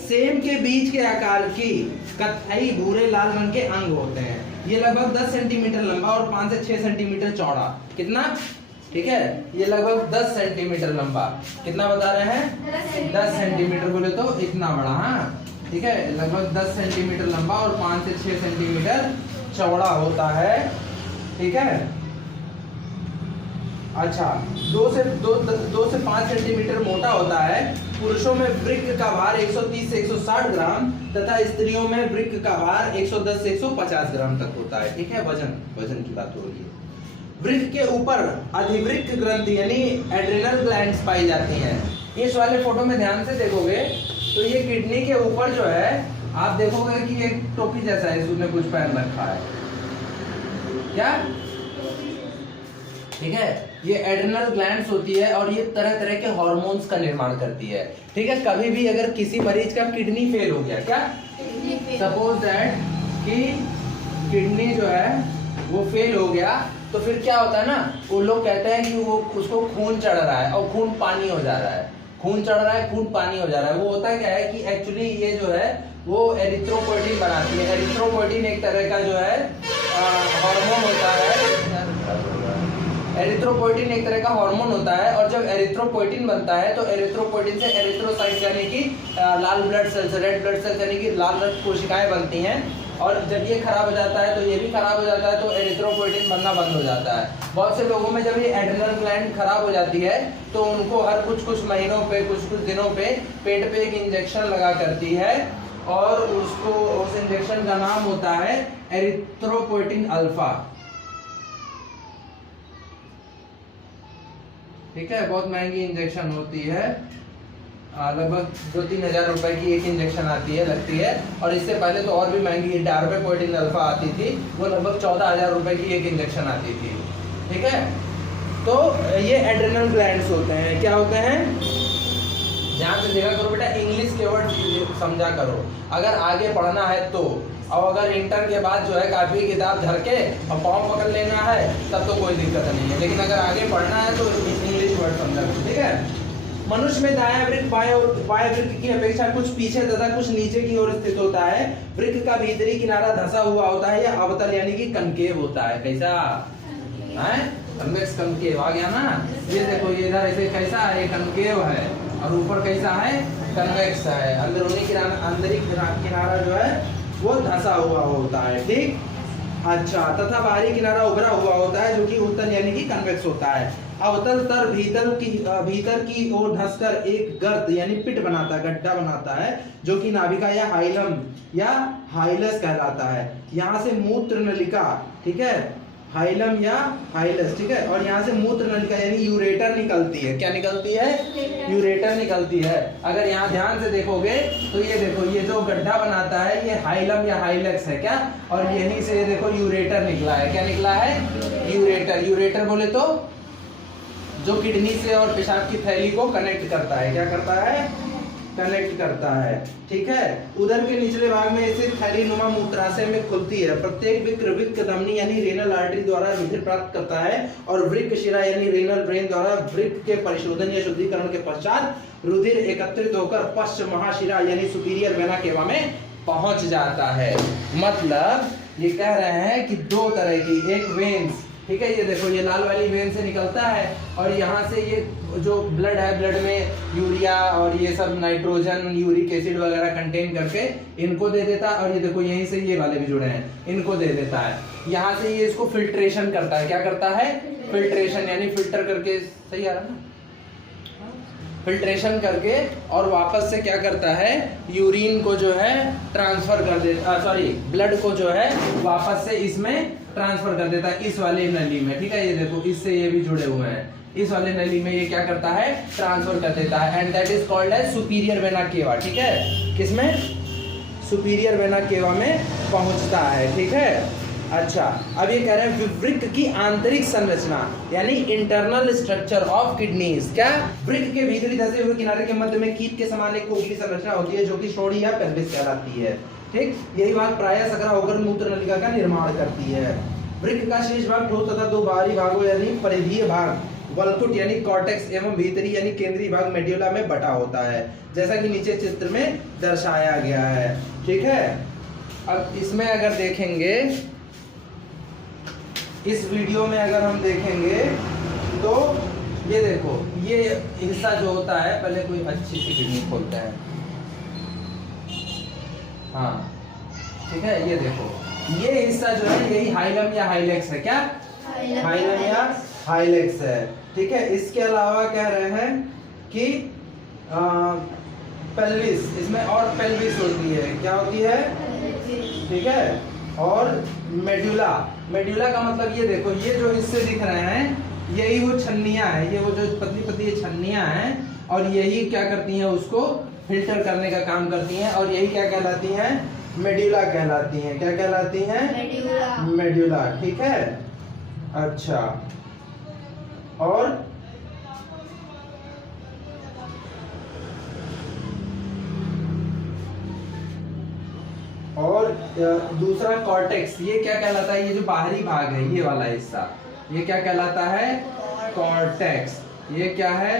Same के बीज के आकार की कत्थई भूरे लाल रंग के अंग होते हैं। ये लगभग 10 सेंटीमीटर लंबा और 5 से 6 सेंटीमीटर चौड़ा। कितना? ठीक है, ये लगभग 10 सेंटीमीटर लंबा। कितना बता रहे हैं? 10 सेंटीमीटर बोले तो इतना बड़ा, हाँ, ठीक है। लगभग 10 सेंटीमीटर लंबा और 5 से 6 सेंटीमीटर चौड़ा होता है, ठीक है। अच्छा, 2 से 5 सेंटीमीटर मोटा होता है। पुरुषों में वृक्क का भार 130 से 160 ग्राम तथा स्त्रियों में वृक्क का भार 110 से 150 ग्राम तक होता है, ठीक है। वजन की बात हो रही है। वृक्क के ऊपर अधिवृक्क ग्रंथि यानी एड्रिनल ग्लैंड्स पाई जाती हैं। इस वाले फोटो में ध्यान से देखोगे तो ये किडनी के ऊपर जो है, आप देखोगे कि एक टोपी जैसा है, इसमें कुछ पहन रखा है, क्या, ठीक है। ये एड्रिनल ग्लैंड्स होती है और ये तरह तरह के हार्मोन्स का निर्माण करती है, ठीक है। कभी भी अगर किसी मरीज का किडनी फेल हो गया, क्या, सपोज दैट कि किडनी जो है वो फेल हो गया, तो फिर क्या होता है ना, वो लोग कहते हैं कि वो उसको खून चढ़ रहा है और खून पानी हो जा रहा है, खून चढ़ रहा है, खून पानी हो जा रहा है। वो होता क्या है कि एक्चुअली ये जो है वो एरिथ्रोपोइटिन बनाती है। एरिथ्रोपोइटिन एक तरह का जो है हार्मोन होता है। एरिथ्रोपोइटिन एक तरह का हार्मोन होता है, और जब एरिथ्रोपोइटिन बनता है तो एरिथ्रोपोइटिन से एरिथ्रोसाइट्स यानी कि लाल blood cells, red blood cells यानी कि लाल रक्त कोशिकाएं बनती हैं, और जब ये खराब हो जाता है तो ये भी खराब हो जाता है, तो एरिथ्रोपोइटिन बनना बंद हो जाता है। बहुत से लोगों में जब ये एड्रिनल ग्लैंड खराब हो जाती है तो उनको हर कुछ महीनों पे, कुछ दिनों पे पेट पे एक इंजेक्शन लगा करती है, और उसको उस इंजेक्शन का नाम होता है एरिथ्रोपोइटिन अल्फा, ठीक है। बहुत महंगी इंजेक्शन होती है, लगभग 2-3 हजार रुपए की एक इंजेक्शन आती है, लगती है। और इससे पहले तो और भी महंगी डार्बेपोइटिन अल्फा आती थी, वो लगभग 14,000 रुपए की एक इंजेक्शन आती थी, ठीक है। तो ये एड्रिनल ग्लैंड्स होते हैं, क्या होते हैं, ध्यान से देखा करो बेटा, इंग्लिश के वर्ड समझा करो अगर आगे पढ़ना है तो। और अगर इंटर के बाद जो है काफी किताब धर के और पाँव पकड़ लेना है तब तो कोई दिक्कत नहीं है, लेकिन अगर आगे पढ़ना है तो इंग्लिश वर्ड समझा करो, ठीक है। मनुष्य में दायां वृक्क बाएं वृक्क की अपेक्षा कुछ पीछे तथा कुछ नीचे की ओर स्थित होता है। वृक्क का भीतरी किनारा धंसा हुआ होता है या अवतल यानी कि कनकेव होता है। कैसा है? कन्वेक्स कनकेव आ गया ना। ये देखो, ये इधर ऐसे कैसा है, कनकेव है, और ऊपर कैसा है, कन्वेक्स है। अंदरूनी किनारा जो है वो धंसा हुआ होता है, ठीक। अच्छा, तथा बाहरी किनारा उभरा हुआ होता है जो कि उत्तल यानी कि कन्वेक्स होता है। अवतल तर भीतर की ओर धंसकर एक गर्त यानी पिट बनाता है, गड्ढा बनाता है, जो कि नाभिका या हाइलम या हाइलस कहलाता है। यहाँ से मूत्र नलिका, ठीक है, हाइलम या हाइलस, ठीक है। और यहाँ से मूत्र नलिका यानी यूरेटर निकलती है। क्या निकलती है? यूरेटर निकलती है। अगर यहाँ ध्यान से देखोगे तो ये देखो, ये जो गड्ढा बनाता है ये हाइलम या हाइलेक्स है क्या, और यहीं से ये देखो यूरेटर निकला है। क्या निकला है? यूरेटर। यूरेटर बोले तो जो किडनी से और पेशाब की थैली को कनेक्ट करता है। क्या करता है? कनेक्ट करता है, ठीक है। उधर के निचले भाग में इसे थैली नुमा मूत्राशय में खुलती है। प्रत्येक वृक्क वृक्क धमनी यानी रेनल आर्टरी द्वारा रुधिर प्राप्त करता है, और वृक्क शिरा यानी रेनल ब्रेन द्वारा वृक्क के परिशोधन या शुद्धिकरण के पश्चात रुधिर एकत्रित होकर पश्च महाशिरा यानी सुपीरियर वेना केवा में पहुंच जाता है। मतलब ये कह रहे हैं कि दो तरह की, एक वेन्स, ठीक है, ये देखो ये लाल वाली वेन से निकलता है, और यहाँ से ये जो ब्लड है, ब्लड में यूरिया और ये सब नाइट्रोजन, यूरिक एसिड वगैरह कंटेन करके इनको दे देता है, और ये देखो यहीं से ये वाले भी जुड़े हैं, इनको दे देता है। यहाँ से ये इसको फिल्ट्रेशन करता है। क्या करता है? फिल्ट्रेशन यानी फिल्टर करके, सही आ रहा है ना, फिल्ट्रेशन करके, और वापस से क्या करता है? यूरिन को जो है ट्रांसफर कर देता, सॉरी ब्लड को जो है वापस से इसमें ट्रांसफर कर देता है, इस वाले नली में, ठीक है। ये देखो इससे ये भी जुड़े हुए हैं, इस वाले नली में ये क्या करता है? ट्रांसफर कर देता है, and that is called as superior vena cava, ठीक है। किसमें? सुपीरियर वेना केवा में पहुंचता है, ठीक है। अच्छा, अब ये कह रहे हैं वृक्क की आंतरिक संरचना यानी इंटरनल स्ट्रक्चर ऑफ किडनीज। क्या? वृक्क के भीतरी धसे हुए किनारे के मध्य में कीट के समान एक खोखली संरचना होती है जो कि श्रोणि या पेल्विस कहलाती है, ठीक। यही भाग प्रायः सकरा होकर मूत्र नलिका का निर्माण करती है। वृक्क का शेष भाग ठोस तथा दो बाहरी भागों यानी परिधीय भाग वल्कुट यानी कॉर्टेक्स एवं भीतरी यानी केंद्रीय भाग मेड्यूला में बटा होता है, जैसा कि नीचे चित्र में दर्शाया गया है, ठीक है। अब इसमें अगर देखेंगे, इस वीडियो में अगर हम देखेंगे तो ये देखो, ये हिस्सा जो होता है, पहले कोई अच्छी सी किडनी खोलते हैं, हाँ ठीक है। ये देखो ये हिस्सा जो है यही हाइलम या हाइलेक्स है। क्या? हाइलम या हाइलेक्स है, ठीक है। इसके अलावा कह रहे हैं कि पेल्विस, इसमें और पेल्विस होती है। क्या होती है? ठीक है। और मेड्यूला, मेड्यूला का मतलब ये देखो, ये जो हिस्से दिख रहे हैं यही वो छन्नियां हैं, ये वो जो पतली पतली छन्नियां हैं, और यही क्या करती हैं? उसको फिल्टर करने का काम करती हैं, और यही क्या कहलाती हैं? मेड्यूला कहलाती हैं। क्या कहलाती हैं? मेड्यूला। मेड्यूला, ठीक है। अच्छा, और दूसरा कॉर्टेक्स, ये क्या कहलाता है? ये जो बाहरी भाग है, ये वाला हिस्सा, ये क्या कहलाता है? कॉर्टेक्स। ये क्या है?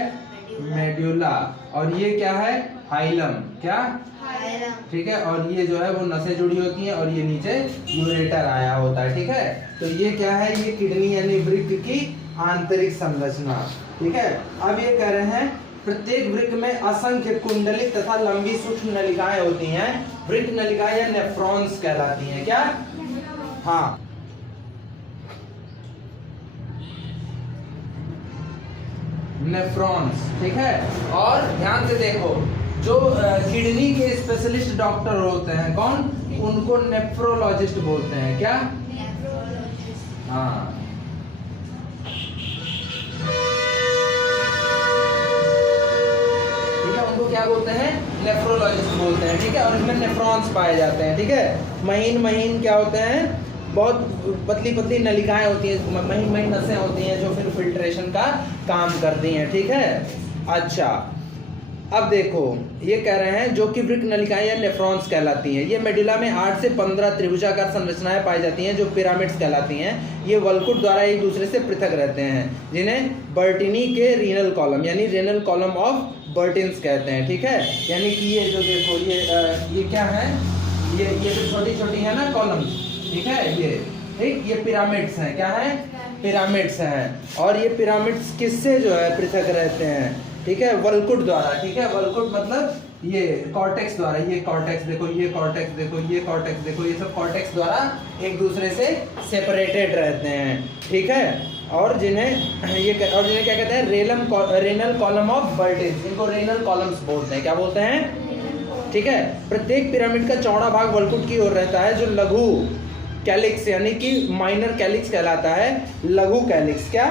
मेड्यूला। और ये क्या है? हाइलम। क्या? हाइलम, ठीक है। और ये जो है वो नसें जुड़ी होती हैं, और ये नीचे यूरेटर आया होता है, ठीक है। तो ये क्या है? ये किडनी यानी वृक्क की आंतरिक संरचना, ठीक है। अब ये कह रहे हैं प्रत्येक वृक्क में असंख्य कुंडलित तथा लंबी सूक्ष्म नलिकाएं होती हैं। वृक्क नलिकाएं या नेफ्रॉन्स कहलाती हैं। क्या? हाँ, नेफ्रॉन्स, ठीक है। और ध्यान से देखो, जो किडनी के स्पेशलिस्ट डॉक्टर होते हैं, कौन? उनको नेफ्रोलॉजिस्ट बोलते हैं। क्या? नेफ्रोलॉजिस्ट। हाँ, क्या बोलते हैं? नेफ्रोलॉजिस्ट बोलते हैं, ठीक है। और इसमें नेफ्रॉन्स पाए जाते हैं, ठीक है। महीन महीन क्या होते हैं? बहुत पतली पतली नलिकाएं होती हैं, महीन महीन नसें होती हैं जो फिर फिल्ट्रेशन का काम करती हैं, ठीक है। अच्छा, अब देखो ये कह रहे हैं जो कि वृक्क नलिकाएं या नेफ्रॉन्स कहलाती हैं। ये मेडुला में 8 से 15 त्रिभुजाकार संरचनाएं पाई जाती हैं जो पिरामिड्स कहलाती हैं। ये वल्कुट द्वारा एक दूसरे से पृथक रहते हैं, जिन्हें बर्टिनी के रीनल कॉलम यानी रेनल कॉलम ऑफ बर्टिन्स कहते हैं, ठीक है। यानी कि ये जो देखो ये क्या है? ये जो छोटी छोटी है ना कॉलम्स, ठीक है, ये ठीक, ये पिरामिड्स हैं। क्या है? पिरामिड्स हैं। और ये पिरामिड्स किससे जो है पृथक रहते हैं? ठीक है, वल्कुट द्वारा, ठीक है। वल्कुट मतलब ये कॉर्टेक्स द्वारा, ये कॉर्टेक्स देखो, ये कॉर्टेक्स देखो, ये कॉर्टेक्स देखो, ये सब कॉर्टेक्स द्वारा एक दूसरे से सेपरेटेड रहते हैं, ठीक है। और जिन्हें ये क्या कहते हैं? रेनल कॉलम ऑफ बर्टिन्स, इनको रेनल कॉलम्स बोलते हैं। क्या बोलते हैं? ठीक है। प्रत्येक पिरामिड का चौड़ा भाग वल्कुट की ओर रहता है, जो लघु कैलिक्स यानी कि माइनर कैलिक्स कहलाता है। लघु कैलिक्स, क्या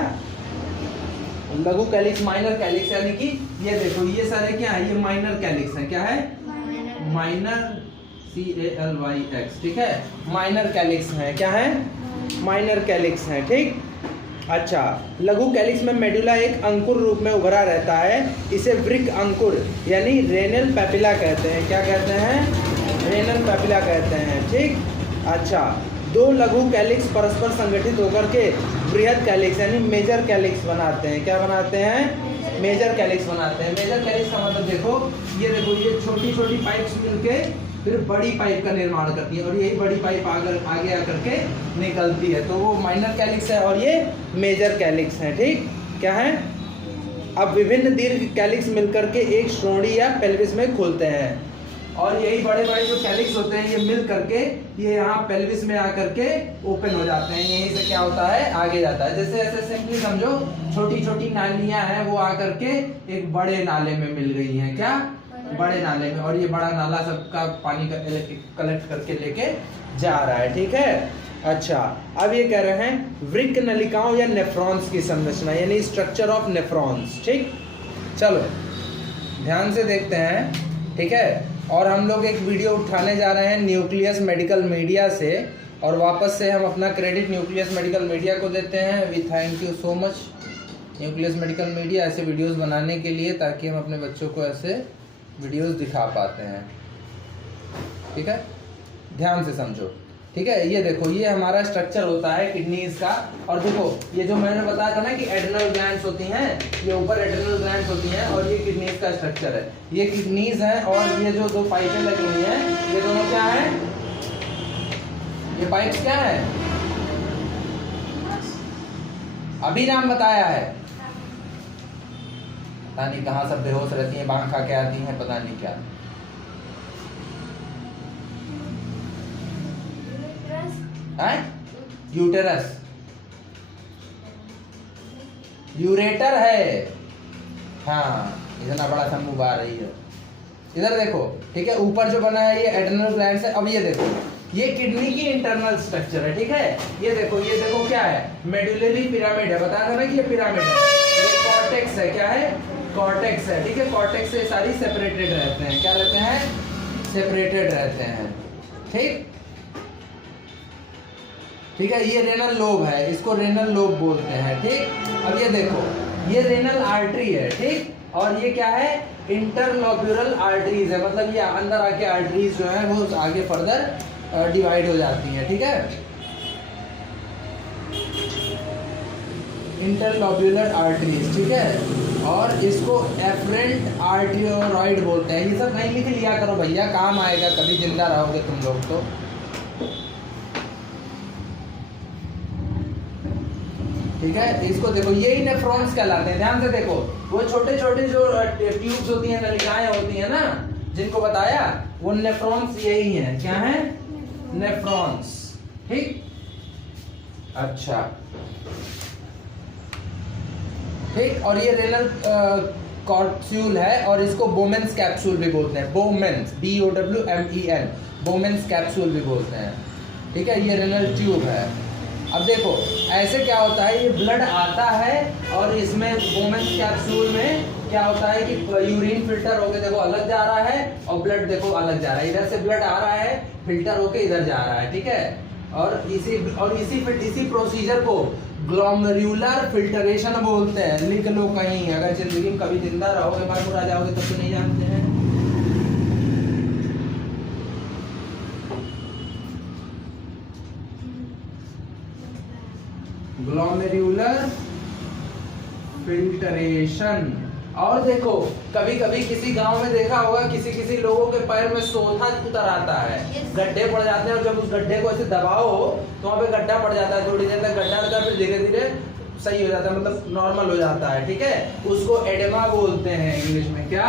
लघु कैलिक्स, माइनर कैलिक्स यानी कि ये देखो ये सारे क्या है, ये माइनर कैलिक्स है। क्या है? माइनर, CALYX, ठीक है, माइनर कैलिक्स है। क्या है? माइनर कैलिक्स है, ठीक। अच्छा, लघु कैलिक्स में मेडुला एक अंकुर रूप में उभरा रहता है, इसे वृक्क अंकुर यानी रेनल पैपिला कहते हैं। क्या कहते हैं? रेनल पैपिला कहते हैं, ठीक। अच्छा, दो लघु कैलिक्स परस्पर संगठित होकर के बृहद कैलिक्स यानी मेजर कैलिक्स बनाते हैं। क्या बनाते हैं? मेजर कैलिक्स बनाते हैं। मेजर कैलिक्स का मतलब देखो, ये छोटी छोटी पाइप्स मिलके फिर बड़ी पाइप का निर्माण करती है और यही बड़ी पाइप आगे आकर के निकलती है, तो वो माइनर कैलिक्स है और ये मेजर कैलिक्स है, ठीक। क्या है? अब विभिन्न दीर्घ कैलिक्स मिलकर के एक श्रोणि या पेल्विस में खुलते हैं और यही बड़े बड़े जो कैलिक्स होते हैं ये मिल करके ये यहाँ पेल्विस में आकर के ओपन हो जाते हैं। यहीं से क्या होता है? आगे जाता है। जैसे ऐसे सिंपली समझो, छोटी छोटी नालियां हैं वो आकर के एक बड़े नाले में मिल गई हैं। क्या? बड़े नाले में, और ये बड़ा नाला सबका पानी का कलेक्ट करके लेके जा रहा है, ठीक है। अच्छा, अब ये कह रहे हैं वृक्क नलिकाओं या नेफ्रॉन्स की संरचना यानी स्ट्रक्चर ऑफ नेफ्रॉन्स, ठीक। चलो ध्यान से देखते हैं, ठीक है। और हम लोग एक वीडियो उठाने जा रहे हैं न्यूक्लियस मेडिकल मीडिया से, और वापस से हम अपना क्रेडिट न्यूक्लियस मेडिकल मीडिया को देते हैं। We thank you so much nucleus medical media videos वीडियोस बनाने के लिए, ताकि हम अपने बच्चों को ऐसे वीडियोस दिखा पाते हैं, ठीक है। ध्यान से समझो, ठीक है। ये देखो, ये हमारा स्ट्रक्चर होता है किडनीज का, और देखो ये जो मैंने बताया था ना कि एड्रेनल ग्लैंड्स होती हैं, ये ऊपर एड्रेनल ग्लैंड्स होती हैं और ये किडनीज का स्ट्रक्चर है। ये किडनीज है और ये जो दो पाइपें लगी हुई हैं ये दोनों क्या है? ये पाइप्स क्या है? अभी नाम बताया है, पता नहीं कहाँ सब बेहोश रहती हैं, बांग खा के आती हैं, पता नहीं क्या। यूटेरस, यूरेटर है, हाँ, इतना बड़ा सा मुंह आ रही है। इधर देखो, ठीक है, ऊपर जो बना है ये एड्रेनल ग्लैंड्स है। अब ये देखो, ये किडनी की इंटरनल स्ट्रक्चर है, ठीक है। ये देखो क्या है? मेडुलरी पिरामिड है, बताया था ना कि ये पिरामिड है। ये कॉर्टेक्स है, क्या है? कॉर्टेक्स है, ठीक है। कॉर्टेक्स से सारी सेपरेटेड रहते हैं। क्या रहते हैं? सेपरेटेड रहते हैं, ठीक। ठीक है, ये रेनल लोब है, इसको रेनल लोब बोलते हैं, ठीक। अब ये देखो, ये रेनल आर्टरी है, ठीक। और ये क्या है? इंटरलोब्यूलर आर्टरीज है, मतलब ये अंदर आके आर्टरीज जो है वो आगे फर्दर डिवाइड हो जाती हैं, ठीक है। इंटरलोब्यूलर आर्टरीज, ठीक है। और इसको एफरेंट आर्टियोरॉइड बोलते हैं। ये सब नहीं लिख लिया करो भैया, काम आएगा, कभी जिंदा रहोगे तुम लोग तो। ठीक है, इसको देखो, यही नेफ्रॉन्स कहलाते हैं। ध्यान से देखो, वो छोटे छोटे जो ट्यूब्स होती हैं, नलिकाएं होती हैं ना, जिनको बताया, वो नेफ्रॉन्स यही हैं। क्या है? नेफ्रॉन्स, ठीक। अच्छा, ठीक। और ये रेनल कॉर्ट्यूल है और इसको बोमेंस कैप्सूल भी बोलते हैं। बोमेंस, BOWMEN, बोमेंस कैप्सूल भी बोलते हैं, ठीक है। ये रेनल ट्यूब है। अब देखो ऐसे क्या होता है, ये ब्लड आता है और इसमें बोमेंस कैप्सूल में क्या होता है कि यूरिन फिल्टर होके देखो अलग जा रहा है और ब्लड देखो अलग जा रहा है। इधर से ब्लड आ रहा है, फिल्टर होके इधर जा रहा है, ठीक है। और इसी प्रोसीजर को ग्लोमेरुलर फिल्टरेशन बोलते हैं। लिख लो कहीं, अगर जिंदगी में कभी जिंदा रहोगे, मर मुरा जाओगे तब तो नहीं जानते हैं। Glomerular filtration. और देखो कभी कभी किसी गांव में देखा होगा, किसी किसी लोगों के पैर में सोथा उतर आता है, गड्ढे पड़ जाते हैं, और जब उस गड्ढे को ऐसे दबाओ तो वहाँ पे गड्ढा पड़ जाता है। थोड़ी देर तक गड्ढा रहता है, फिर धीरे धीरे सही हो जाता है, मतलब नॉर्मल हो जाता है, ठीक है। उसको एडेमा बोलते हैं इंग्लिश में। क्या?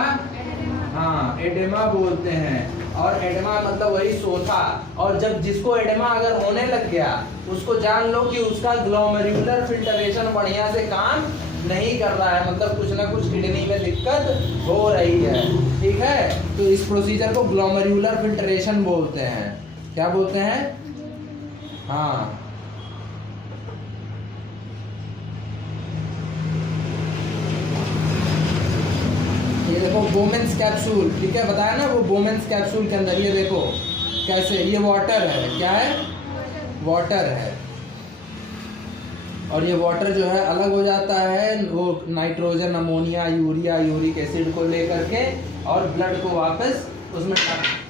हाँ, एडेमा बोलते हैं। और एडेमा मतलब वही सोथा। और जब जिसको एडेमा अगर होने लग गया, उसको जान लो कि उसका ग्लोमेरुलर फिल्टरेशन बढ़िया से काम नहीं कर रहा है, मतलब कुछ ना कुछ किडनी में दिक्कत हो रही है, ठीक है। तो इस प्रोसीजर को ग्लोमेरुलर फिल्टरेशन बोलते हैं। क्या बोलते हैं? हाँ, ये देखो वोमेंस कैप्सूल, ठीक है, बताया ना वो वोमेंस कैप्सूल के अंदर, ये देखो कैसे, ये वाटर है, क्या है, वाटर है, और ये वाटर जो है अलग हो जाता है वो nitrogen, ammonia, urea, uric acid को लेकर के और ब्लड को वापस उसमें।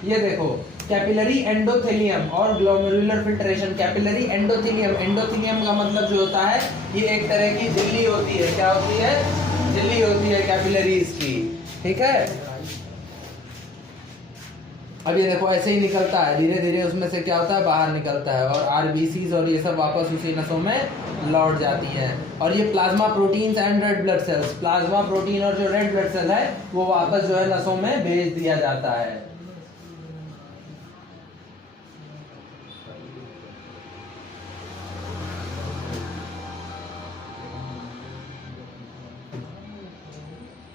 ये देखो कैपिलरी एंडोथेलियम और glomerular filtration. Capillary endothelium, endothelium का मतलब जो होता है ये एक तरह की झिल्ली होती है, क्या होती है, झिल्ली होती है कैपिलरीज की, ठीक है। अब ये देखो ऐसे ही निकलता है धीरे धीरे, उसमें से क्या होता है, बाहर निकलता है, और आरबीसीज और ये सब वापस उसी नसों में लौट जाती हैं। और ये plasma proteins and red blood sales, plasma protein और जो रेड ब्लड सेल है वो वापस जो है नसों में भेज दिया जाता है।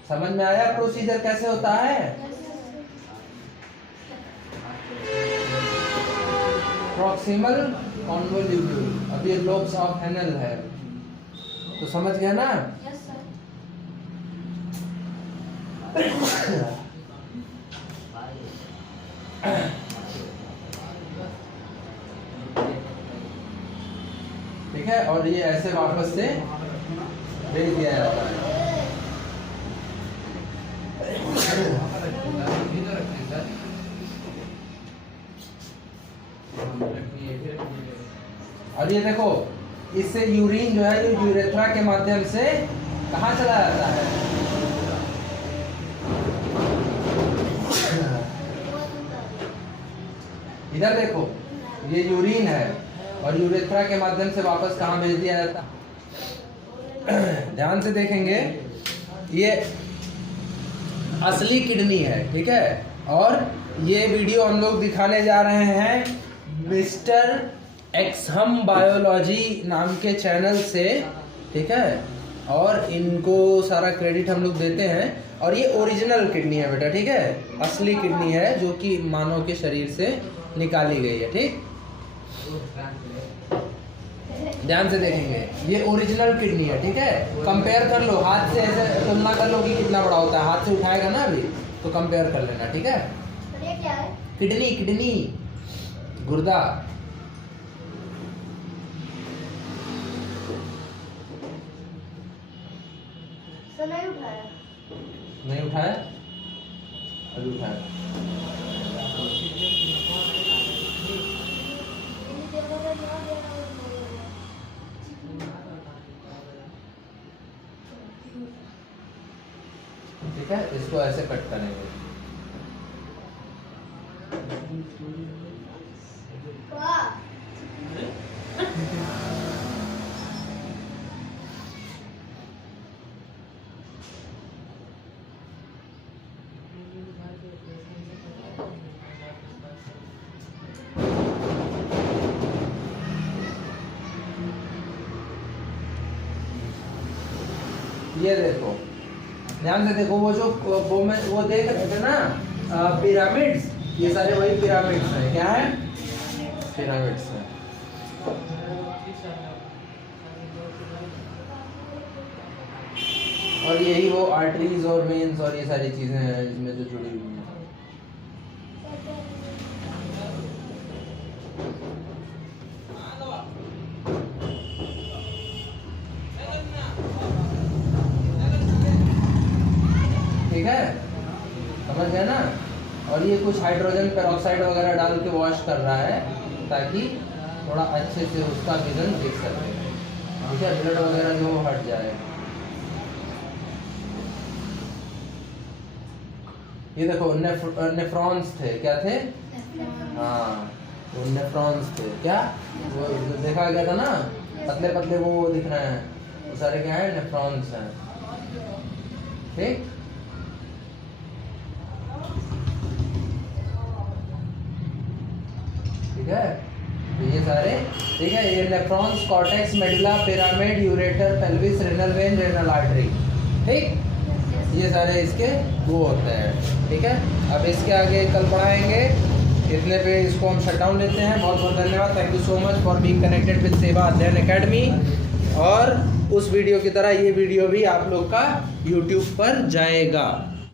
समझ में आया प्रोसीजर कैसे होता है? प्रॉक्सिमल कॉन्वोल्यूल, अब ये लोब्स ऑफ हेनल है, तो समझ गए ना। ठीक है, और ये ऐसे वापस से भेज दिया जाता है। अब ये देखो इससे यूरिन जो है जो यूरेथ्रा के माध्यम से कहाँ चला जाता है, इधर देखो ये यूरिन है और यूरेथ्रा के माध्यम से वापस कहाँ भेज दिया जाता है। ध्यान से देखेंगे, ये असली किडनी है, ठीक है, और ये वीडियो हम लोग दिखाने जा रहे हैं मिस्टर एक्सहम बायोलॉजी नाम के चैनल से, ठीक है, और इनको सारा क्रेडिट हम लोग देते हैं। और ये ओरिजिनल किडनी है बेटा, ठीक है, असली किडनी है जो कि मानव के शरीर से निकाली गई है, ठीक। ध्यान से देखेंगे, ये ओरिजिनल किडनी है, ठीक है। कंपेयर कर लो, हाथ से ऐसे तुलना कर लो कि कितना बड़ा होता है, हाथ से उठाएगा ना अभी तो कंपेयर कर लेना, ठीक है। ये क्या है? किडनी, किडनी गुर्दा। तो नहीं उठाया। नहीं उठाया, अभी उठाया। ठीक है, इसको ऐसे कट करेंगे। वाह, ये देखो, ध्यान से देखो, वो जो वो देख रहे थे ना पिरामिड्स, ये सारे वही पिरामिड्स हैं, क्या है, पिरामिड्स हैं। और यही वो आर्टरीज और वेन्स और ये सारी चीजें हैं इसमें जो जुड़ी हुई हैं। ठीक है, समझ गए ना। और ये कुछ हाइड्रोजन पेरोक्साइड वगैरह डाल के वॉश कर रहा है ताकि थोड़ा अच्छे से उसका विजन दिख सके, ठीक है, ब्लड वगैरह जो हट जाए। ये देखो नेफ्रॉन्स थे, क्या थे, हाँ वो नेफ्रॉन्स थे, क्या वो देखा गया था ना, पतले पतले वो दिख रहे हैं, वो सारे क्या है, नेफ्रॉन्स हैं, ठीक। ठीक है, तो ये सारे, ठीक है, ये nephrons, cortex, medulla, pyramid, ureter, pelvis, renal vein, renal artery, ठीक, ये सारे इसके वो होते हैं, ठीक है। अब इसके आगे कल पढ़ाएंगे इतने पे इसको हम शट डाउन लेते हैं। बहुत बहुत धन्यवाद। Thank you so much for being connected with सेवा अध्ययन एकेडमी। और उस वीडियो की तरह ये वीडियो भी आप लोग का यूट्यूब पर जाएगा।